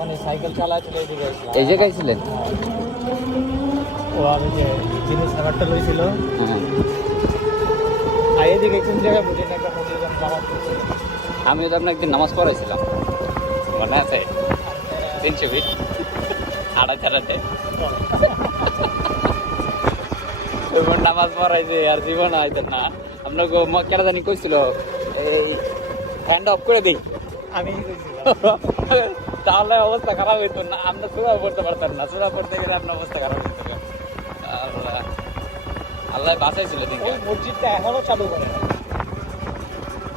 মানে সাইকেল চালাচ্ছিল এদিকে এই জায়গায় ছিলেন? ও আমি যে জিনিস সাগারটা লইছিল হ্যাঁ। আর এদিকে কোন জায়গায় বুঝি না একটা মন্দির নামাজ পড়ছিল। আমিও তো আপনার একদিন নামাজ পড়াইছিলাম, মনে আছে? 300 ফিট আড়াতে নামাজ পড়াইছে আর জীবন আইতেন না। আপনাকে কেন জানি কইছিল এই হ্যান্ড অফ করে দিই, আমি তাহলে অবস্থা খারাপ হইতো না। আমরা সুরা পড়তে পারতাম না, সুরা পড়তে গেলে আপনার অবস্থা খারাপ হইতো। আল্লাহ বাঁচাইছিল দিন। ওই মসজিদটা এখনো চালু করে না।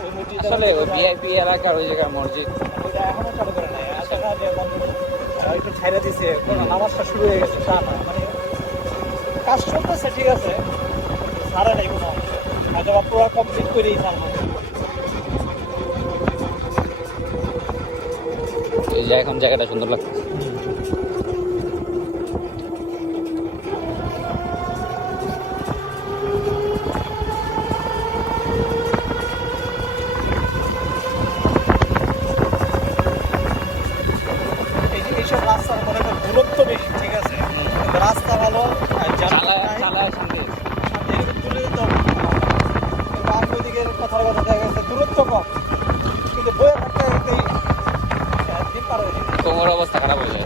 ওই মসজিদটা আসলে ওই ভিআইপি এলাকার ওই জায়গার মসজিদ ওইটা এখনো চালু করে নাই। আশা করা যায় একটু ছাইড়া দিছে, কোনো নামাজটা শুরু হয়ে গেছে তা না, মানে কাজ চলতেছে ঠিক আছে, সারা নাই কোনো অংশ, হয়তো বা পুরো কমপ্লিট করেই ছাড়বো। এই যে এখন জায়গাটা সুন্দর লাগছে। এইসব রাস্তার মনে করেন দূরত্ব বেশি, ঠিক আছে, রাস্তা ভালো তুলে দিতে হবে। আমি ওইদিকে কথার কথা দেখা গেছে দূরত্ব কম, কিন্তু বইয়ের একটা দিন পার হয়ে যায়, কোমর অবস্থা খারাপ হয়ে যায়।